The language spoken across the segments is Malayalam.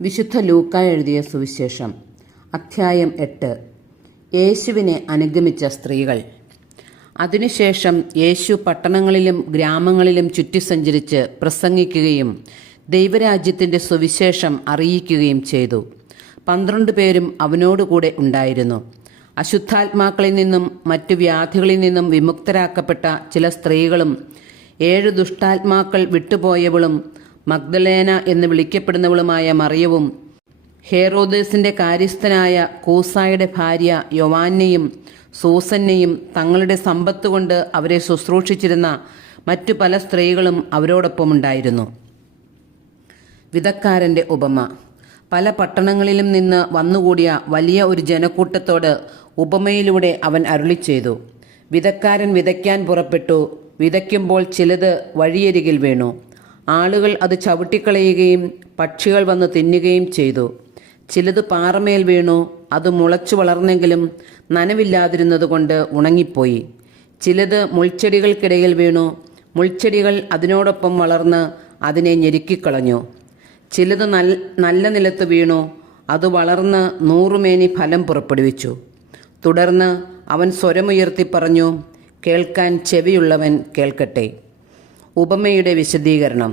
വിശുദ്ധ ലൂക്കാ എഴുതിയ സുവിശേഷം അധ്യായം 8. യേശുവിനെ അനുഗമിച്ച സ്ത്രീകൾ. അതിനുശേഷം യേശു പട്ടണങ്ങളിലും ഗ്രാമങ്ങളിലും ചുറ്റി സഞ്ചരിച്ച് പ്രസംഗിക്കുകയും ദൈവരാജ്യത്തിൻ്റെ സുവിശേഷം അറിയിക്കുകയും ചെയ്തു. 12 പേരും അവനോടുകൂടെ ഉണ്ടായിരുന്നു. അശുദ്ധാത്മാക്കളിൽ നിന്നും മറ്റു വ്യാധികളിൽ നിന്നും വിമുക്തരാക്കപ്പെട്ട ചില സ്ത്രീകളും 7 ദുഷ്ടാത്മാക്കൾ വിട്ടുപോയവളും മഗ്ദലേന എന്ന് വിളിക്കപ്പെടുന്നവളുമായ മറിയവും ഹേറോദേസിന്റെ കാര്യസ്ഥനായ കൂസായുടെ ഭാര്യ യോവാന്നയും സൂസന്നയും തങ്ങളുടെ സമ്പത്ത് കൊണ്ട് അവരെ ശുശ്രൂഷിച്ചിരുന്ന മറ്റു പല സ്ത്രീകളും അവരോടൊപ്പമുണ്ടായിരുന്നു. വിതക്കാരന്റെ ഉപമ. പല പട്ടണങ്ങളിലും നിന്ന് വന്നുകൂടിയ വലിയ ഒരു ജനക്കൂട്ടത്തോട് ഉപമയിലൂടെ അവൻ അരുളിച്ചെയ്തു. വിതക്കാരൻ വിതയ്ക്കാൻ പുറപ്പെട്ടു. വിതയ്ക്കുമ്പോൾ ചിലത് വഴിയരികിൽ വീണു. ആളുകൾ അത് ചവിട്ടിക്കളയുകയും പക്ഷികൾ വന്ന് തിന്നുകയും ചെയ്തു. ചിലത് പാറമേൽ വീണു. അത് മുളച്ചു വളർന്നെങ്കിലും നനവില്ലാതിരുന്നതുകൊണ്ട് ഉണങ്ങിപ്പോയി. ചിലത് മുൾച്ചെടികൾക്കിടയിൽ വീണു. മുൾച്ചെടികൾ അതിനോടൊപ്പം വളർന്ന് അതിനെ ഞെരുക്കിക്കളഞ്ഞു. ചിലത് നല്ല നിലത്ത് വീണു. അത് വളർന്ന് 100 മേനി ഫലം പുറപ്പെടുവിച്ചു. തുടർന്ന് അവൻ സ്വരമുയർത്തി പറഞ്ഞു, കേൾക്കാൻ ചെവിയുള്ളവൻ കേൾക്കട്ടെ. ഉപമയുടെ വിശദീകരണം.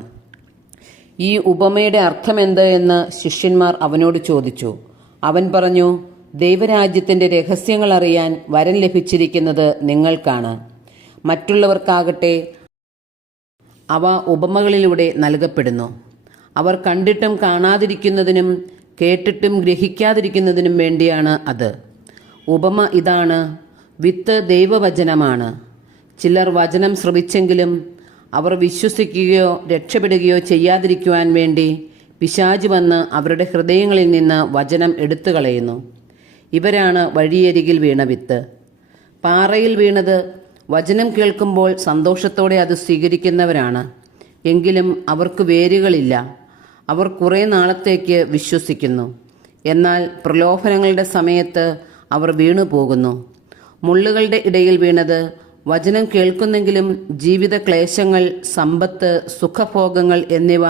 ഈ ഉപമയുടെ അർത്ഥമെന്ത് എന്ന് ശിഷ്യന്മാർ അവനോട് ചോദിച്ചു. അവൻ പറഞ്ഞു, ദൈവരാജ്യത്തിൻ്റെ രഹസ്യങ്ങൾ അറിയാൻ വരം ലഭിച്ചിരിക്കുന്നത് നിങ്ങൾക്കാണ്. മറ്റുള്ളവർക്കാകട്ടെ അവ ഉപമകളിലൂടെ നൽകപ്പെടുന്നു. അവർ കണ്ടിട്ടും കാണാതിരിക്കുന്നതിനും കേട്ടിട്ടും ഗ്രഹിക്കാതിരിക്കുന്നതിനും വേണ്ടിയാണ് അത്. ഉപമ ഇതാണ്: വിത്ത് ദൈവവചനമാണ്. ചിലർ വചനം ശ്രവിച്ചെങ്കിലും അവർ വിശ്വസിക്കുകയോ രക്ഷപ്പെടുകയോ ചെയ്യാതിരിക്കുവാൻ വേണ്ടി പിശാച് വന്ന് അവരുടെ ഹൃദയങ്ങളിൽ നിന്ന് വചനം എടുത്തു കളയുന്നു. ഇവരാണ് വഴിയരികിൽ വീണ വിത്ത്. പാറയിൽ വീണത് വചനം കേൾക്കുമ്പോൾ സന്തോഷത്തോടെ അത് സ്വീകരിക്കുന്നവരാണ്. എങ്കിലും അവർക്ക് വേരുകളില്ല. അവർ കുറേ നാളത്തേക്ക് വിശ്വസിക്കുന്നു. എന്നാൽ പ്രലോഭനങ്ങളുടെ സമയത്ത് അവർ വീണുപോകുന്നു. മുള്ളുകളുടെ ഇടയിൽ വീണത് വചനം കേൾക്കുന്നെങ്കിലും ജീവിത ക്ലേശങ്ങൾ, സമ്പത്ത്, സുഖഭോഗങ്ങൾ എന്നിവ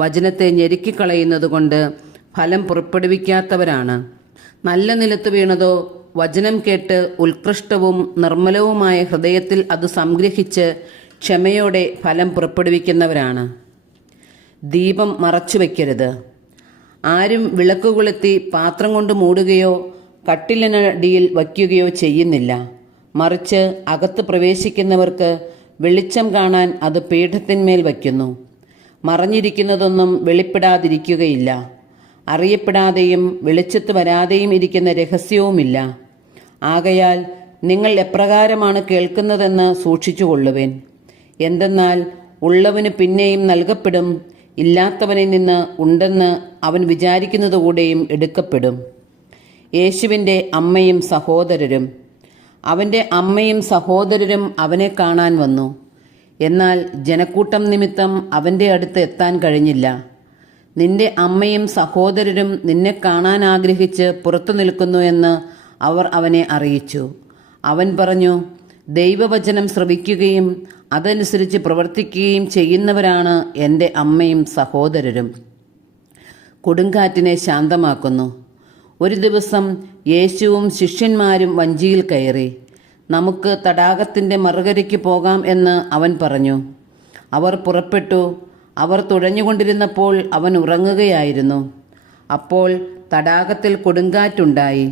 വചനത്തെ ഞെരുക്കിക്കളയുന്നതുകൊണ്ട് ഫലം പുറപ്പെടുവിക്കാത്തവരാണ്. നല്ല നിലത്ത് വീണതോ വചനം കേട്ട് ഉത്കൃഷ്ടവും നിർമ്മലവുമായ ഹൃദയത്തിൽ അത് സംഗ്രഹിച്ച് ക്ഷമയോടെ ഫലം പുറപ്പെടുവിക്കുന്നവരാണ്. ദീപം മറച്ചുവെക്കരുത്. ആരും വിളക്ക് കൊളുത്തി പാത്രം കൊണ്ട് മൂടുകയോ കട്ടിലിനടിയിൽ വയ്ക്കുകയോ ചെയ്യുന്നില്ല. മറിച്ച് അകത്ത് പ്രവേശിക്കുന്നവർക്ക് വെളിച്ചം കാണാൻ അത് പീഠത്തിന്മേൽ വയ്ക്കുന്നു. മറഞ്ഞിരിക്കുന്നതൊന്നും വെളിപ്പെടാതിരിക്കുകയില്ല. അറിയപ്പെടാതെയും വെളിച്ചത്ത് വരാതെയും ഇരിക്കുന്ന രഹസ്യവുമില്ല. ആകയാൽ നിങ്ങൾ എപ്രകാരമാണ് കേൾക്കുന്നതെന്ന് സൂക്ഷിച്ചുകൊള്ളുവേൻ. എന്തെന്നാൽ ഉള്ളവന് പിന്നെയും നൽകപ്പെടും, ഇല്ലാത്തവനിൽ നിന്ന് ഉണ്ടെന്ന് അവൻ വിചാരിക്കുന്നതുകൂടെയും എടുക്കപ്പെടും. യേശുവിൻ്റെ അമ്മയും സഹോദരരും. അവൻ്റെ അമ്മയും സഹോദരരും അവനെ കാണാൻ വന്നു. എന്നാൽ ജനക്കൂട്ടം നിമിത്തം അവൻ്റെ അടുത്ത് എത്താൻ കഴിഞ്ഞില്ല. നിന്റെ അമ്മയും സഹോദരരും നിന്നെ കാണാൻ ആഗ്രഹിച്ച് പുറത്തു നിൽക്കുന്നു എന്ന് അവർ അവനെ അറിയിച്ചു. അവൻ പറഞ്ഞു, ദൈവവചനം ശ്രവിക്കുകയും അതനുസരിച്ച് പ്രവർത്തിക്കുകയും ചെയ്യുന്നവരാണ് എൻ്റെ അമ്മയും സഹോദരരും. കൊടുങ്കാറ്റിനെ ശാന്തമാക്കുന്നു. ഒരു ദിവസം യേശുവും ശിഷ്യന്മാരും വഞ്ചിയിൽ കയറി. നമുക്ക് തടാകത്തിൻ്റെ മറുകരയ്ക്ക് പോകാം എന്ന് അവൻ പറഞ്ഞു. അവർ പുറപ്പെട്ടു. അവർ തുഴഞ്ഞുകൊണ്ടിരുന്നപ്പോൾ അവൻ ഉറങ്ങുകയായിരുന്നു. അപ്പോൾ തടാകത്തിൽ കൊടുങ്കാറ്റുണ്ടായി.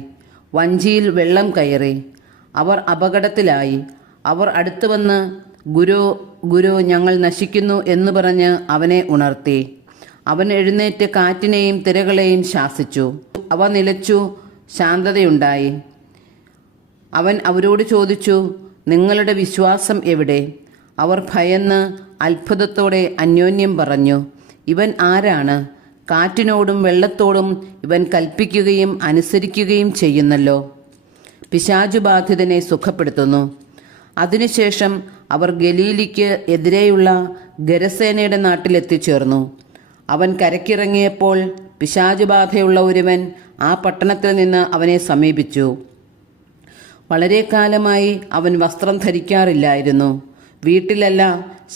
വഞ്ചിയിൽ വെള്ളം കയറി. അവർ അപകടത്തിലായി. അവർ അടുത്തു വന്ന്, ഗുരു ഗുരു, ഞങ്ങൾ നശിക്കുന്നു എന്ന് പറഞ്ഞ് അവനെ ഉണർത്തി. അവൻ എഴുന്നേറ്റ് കാറ്റിനെയും തിരകളെയും ശാസിച്ചു. അവ നിലച്ചു. ശാന്തതയുണ്ടായി. അവൻ അവരോട് ചോദിച്ചു, നിങ്ങളുടെ വിശ്വാസം എവിടെ? അവർ ഭയന്ന് അത്ഭുതത്തോടെ അന്യോന്യം പറഞ്ഞു, ഇവൻ ആരാണ്? കാറ്റിനോടും വെള്ളത്തോടും ഇവൻ കൽപ്പിക്കുകയും അനുസരിക്കുകയും ചെയ്യുന്നല്ലോ. പിശാചുബാധിതനെ സുഖപ്പെടുത്തുന്നു. അതിനുശേഷം അവർ ഗലീലിക്ക് എതിരെയുള്ള ഗരസേനയുടെ നാട്ടിലെത്തിച്ചേർന്നു. അവൻ കരക്കിറങ്ങിയപ്പോൾ പിശാചുബാധയുള്ള ഒരുവൻ ആ പട്ടണത്തിൽ നിന്ന് അവനെ സമീപിച്ചു. വളരെ കാലമായി അവൻ വസ്ത്രം ധരിക്കാറില്ലായിരുന്നു. വീട്ടിലല്ല,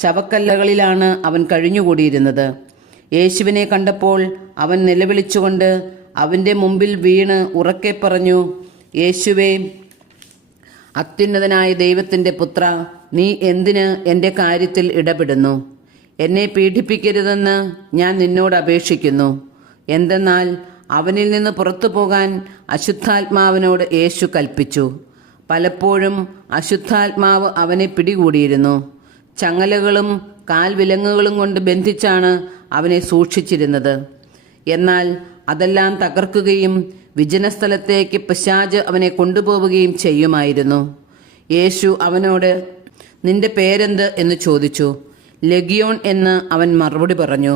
ശവക്കല്ലകളിലാണ് അവൻ കഴിഞ്ഞുകൂടിയിരുന്നത്. യേശുവിനെ കണ്ടപ്പോൾ അവൻ നിലവിളിച്ചുകൊണ്ട് അവൻ്റെ മുമ്പിൽ വീണ് ഉറക്കെ പറഞ്ഞു, യേശുവേ, അത്യുന്നതനായ ദൈവത്തിൻ്റെ പുത്ര, നീ എന്തിന് എൻ്റെ കാര്യത്തിൽ ഇടപെടുന്നു? എന്നെ പീഡിപ്പിക്കരുതെന്ന് ഞാൻ നിന്നോട് അപേക്ഷിക്കുന്നു. എന്തെന്നാൽ അവനിൽ നിന്ന് പുറത്തു പോകാൻ അശുദ്ധാത്മാവിനോട് യേശു കൽപ്പിച്ചു. പലപ്പോഴും അശുദ്ധാത്മാവ് അവനെ പിടികൂടിയിരുന്നു. ചങ്ങലകളും കാൽവിലങ്ങുകളും കൊണ്ട് ബന്ധിച്ചാണ് അവനെ സൂക്ഷിച്ചിരുന്നത്. എന്നാൽ അതെല്ലാം തകർക്കുകയും വിജനസ്ഥലത്തേക്ക് പിശാച് അവനെ കൊണ്ടുപോവുകയും ചെയ്യുമായിരുന്നു. യേശു അവനോട്, നിന്റെ പേരെന്ത് എന്ന് ചോദിച്ചു. ലെഗിയോൺ എന്ന് അവൻ മറുപടി പറഞ്ഞു.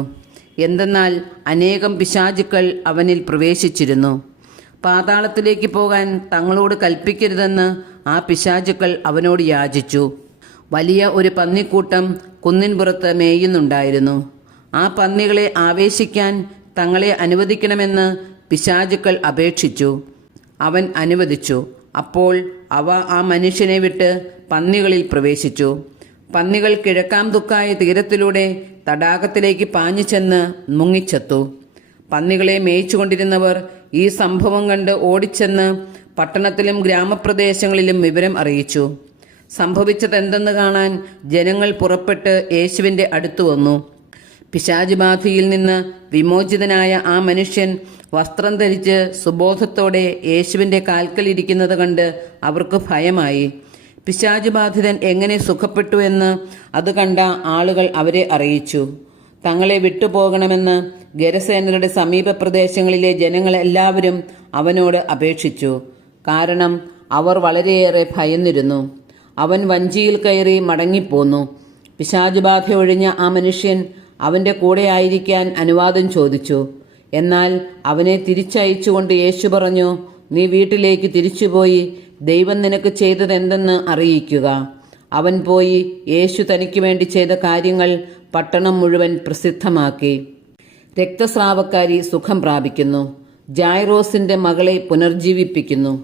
എന്തെന്നാൽ അനേകം പിശാചുക്കൾ അവനിൽ പ്രവേശിച്ചിരുന്നു. പാതാളത്തിലേക്ക് പോകാൻ തങ്ങളോട് കൽപ്പിക്കരുതെന്ന് ആ പിശാചുക്കൾ അവനോട് യാചിച്ചു. വലിയ ഒരു പന്നിക്കൂട്ടം കുന്നിൻപുറത്ത് മേയുന്നുണ്ടായിരുന്നു. ആ പന്നികളെ ആവേശിക്കാൻ തങ്ങളെ അനുവദിക്കണമെന്ന് പിശാചുക്കൾ അപേക്ഷിച്ചു. അവൻ അനുവദിച്ചു. അപ്പോൾ അവ ആ മനുഷ്യനെ വിട്ട് പന്നികളിൽ പ്രവേശിച്ചു. പന്നികൾ കിഴക്കാംതുക്കായ തീരത്തിലൂടെ തടാകത്തിലേക്ക് പാഞ്ഞു ചെന്ന് മുങ്ങിച്ചെത്തു. പന്നികളെ മേയിച്ചുകൊണ്ടിരുന്നവർ ഈ സംഭവം കണ്ട് ഓടിച്ചെന്ന് പട്ടണത്തിലും ഗ്രാമപ്രദേശങ്ങളിലും വിവരം അറിയിച്ചു. സംഭവിച്ചതെന്തെന്ന് കാണാൻ ജനങ്ങൾ പുറപ്പെട്ട് യേശുവിൻ്റെ അടുത്തു വന്നു. പിശാച് ബാധയിൽ നിന്ന് വിമോചിതനായ ആ മനുഷ്യൻ വസ്ത്രം ധരിച്ച് സുബോധത്തോടെ യേശുവിൻ്റെ കാൽക്കലിരിക്കുന്നത് കണ്ട് അവർക്ക് ഭയമായി. പിശാച് ബാധിതൻ എങ്ങനെ സുഖപ്പെട്ടു എന്ന് അത് കണ്ട ആളുകൾ അവരെ അറിയിച്ചു. തങ്ങളെ വിട്ടുപോകണമെന്ന് ഗെരസേനരുടെ സമീപ പ്രദേശങ്ങളിലെ ജനങ്ങളെല്ലാവരും അവനോട് അപേക്ഷിച്ചു. കാരണം അവർ വളരെയേറെ ഭയന്നിരുന്നു. അവൻ വഞ്ചിയിൽ കയറി മടങ്ങിപ്പോന്നു. പിശാച് ബാധ ഒഴിഞ്ഞ ആ മനുഷ്യൻ അവൻ്റെ കൂടെ ആയിരിക്കാൻ അനുവാദം ചോദിച്ചു. എന്നാൽ അവനെ തിരിച്ചയച്ചുകൊണ്ട് യേശു പറഞ്ഞു, നീ വീട്ടിലേക്ക് തിരിച്ചുപോയി ദൈവം നിനക്ക് ചെയ്തതെന്തെന്ന് അറിയിക്കുക. അവൻ പോയി യേശു തനിക്ക് വേണ്ടി ചെയ്ത കാര്യങ്ങൾ പട്ടണം മുഴുവൻ പ്രസിദ്ധമാക്കി. രക്തസ്രാവക്കാരി സുഖം പ്രാപിക്കുന്നു. ജായ്റോസിന്റെ മകളെ പുനർജീവിപ്പിക്കുന്നു.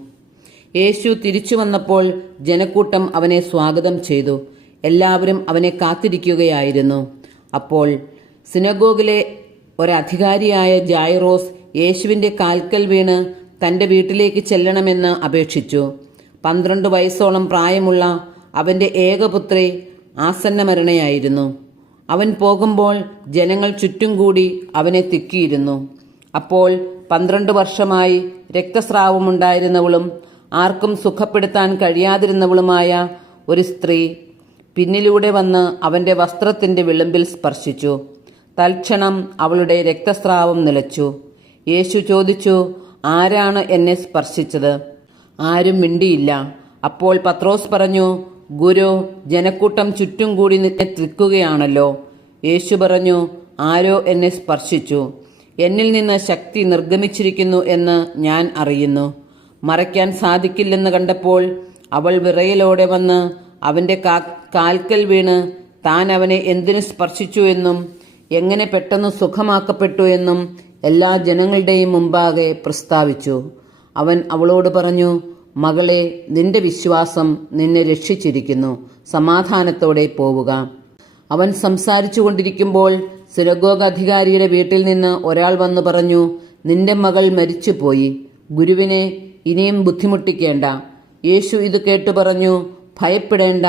യേശു തിരിച്ചു വന്നപ്പോൾ ജനക്കൂട്ടം അവനെ സ്വാഗതം ചെയ്തു. എല്ലാവരും അവനെ കാത്തിരിക്കുകയായിരുന്നു. അപ്പോൾ സിനഗോഗിലെ ഒരധികാരിയായ ജായ്റോസ് യേശുവിൻ്റെ കാൽക്കൽ വീണ് തൻ്റെ വീട്ടിലേക്ക് ചെല്ലണമെന്ന് അപേക്ഷിച്ചു. 12 വയസ്സോളം പ്രായമുള്ള അവൻ്റെ ഏകപുത്രി ആസന്നമരണയായിരുന്നു. അവൻ പോകുമ്പോൾ ജനങ്ങൾ ചുറ്റും കൂടി അവനെ തിക്കിയിരുന്നു. അപ്പോൾ 12 വർഷമായി രക്തസ്രാവമുണ്ടായിരുന്നവളും ആർക്കും സുഖപ്പെടുത്താൻ കഴിയാതിരുന്നവളുമായ ഒരു സ്ത്രീ പിന്നിലൂടെ വന്ന് അവൻ്റെ വസ്ത്രത്തിൻ്റെ വിളിമ്പിൽ സ്പർശിച്ചു. തൽക്ഷണം അവളുടെ രക്തസ്രാവം നിലച്ചു. യേശു ചോദിച്ചു, ആരാണ് എന്നെ സ്പർശിച്ചത്? ആരും മിണ്ടിയില്ല. അപ്പോൾ പത്രോസ് പറഞ്ഞു, ഗുരു, ജനക്കൂട്ടം ചുറ്റും കൂടി നിന്നെ തിക്കുകയാണല്ലോ. യേശു പറഞ്ഞു, ആരോ എന്നെ സ്പർശിച്ചു. എന്നിൽ നിന്ന് ശക്തി നിർഗമിച്ചിരിക്കുന്നു എന്ന് ഞാൻ അറിയുന്നു. മറയ്ക്കാൻ സാധിക്കില്ലെന്ന് കണ്ടപ്പോൾ അവൾ വിറയലോടെ വന്ന് അവൻ്റെ കാൽക്കൽ വീണ് താൻ അവനെ എന്തിനു സ്പർശിച്ചു എന്നും എങ്ങനെ പെട്ടെന്ന് സുഖമാക്കപ്പെട്ടു എന്നും എല്ലാ ജനങ്ങളുടെയും മുമ്പാകെ പ്രസ്താവിച്ചു. അവൻ അവളോട് പറഞ്ഞു, മകളെ, നിന്റെ വിശ്വാസം നിന്നെ രക്ഷിച്ചിരിക്കുന്നു. സമാധാനത്തോടെ പോവുക. അവൻ സംസാരിച്ചു കൊണ്ടിരിക്കുമ്പോൾ സിനഗോഗ് അധികാരിയുടെ വീട്ടിൽ നിന്ന് ഒരാൾ വന്നു പറഞ്ഞു, നിന്റെ മകൾ മരിച്ചുപോയി. ഗുരുവിനെ ഇനിയും ബുദ്ധിമുട്ടിക്കേണ്ട. യേശു ഇത് കേട്ടു പറഞ്ഞു, ഭയപ്പെടേണ്ട,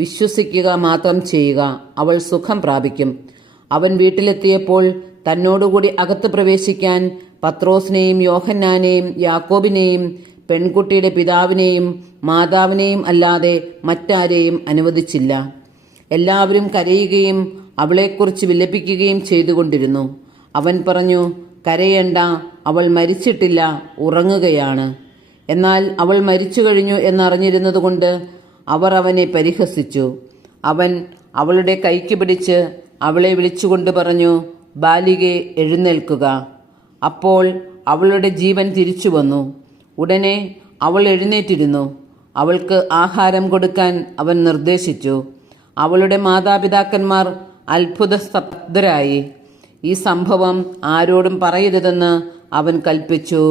വിശ്വസിക്കുക മാത്രം ചെയ്യുക, അവൾ സുഖം പ്രാപിക്കും. അവൻ വീട്ടിലെത്തിയപ്പോൾ തന്നോടുകൂടി അകത്ത് പ്രവേശിക്കാൻ പത്രോസിനെയും യോഹന്നാനെയും യാക്കോബിനെയും പെൺകുട്ടിയുടെ പിതാവിനെയും മാതാവിനെയും അല്ലാതെ മറ്റാരെയും അനുവദിച്ചില്ല. എല്ലാവരും കരയുകയും അവളെക്കുറിച്ച് വിലപിക്കുകയും ചെയ്തുകൊണ്ടിരുന്നു. അവൻ പറഞ്ഞു, കരയേണ്ട, അവൾ മരിച്ചിട്ടില്ല, ഉറങ്ങുകയാണ്. എന്നാൽ അവൾ മരിച്ചു കഴിഞ്ഞു എന്നറിഞ്ഞിരുന്നതുകൊണ്ട് അവർ അവനെ പരിഹസിച്ചു. അവൻ അവളുടെ കൈക്ക് പിടിച്ച് അവളെ വിളിച്ചുകൊണ്ട് പറഞ്ഞു, ബാലികെ, എഴുന്നേൽക്കുക. അപ്പോൾ അവളുടെ ജീവൻ തിരിച്ചു വന്നു. ഉടനെ അവൾ എഴുന്നേറ്റിരുന്നു. അവൾക്ക് ആഹാരം കൊടുക്കാൻ അവൻ നിർദ്ദേശിച്ചു. അവളുടെ മാതാപിതാക്കന്മാർ അത്ഭുതസ്തബ്ധരായി. ഈ സംഭവം ആരോടും പറയരുതെന്ന് അവൻ കൽപ്പിച്ചു.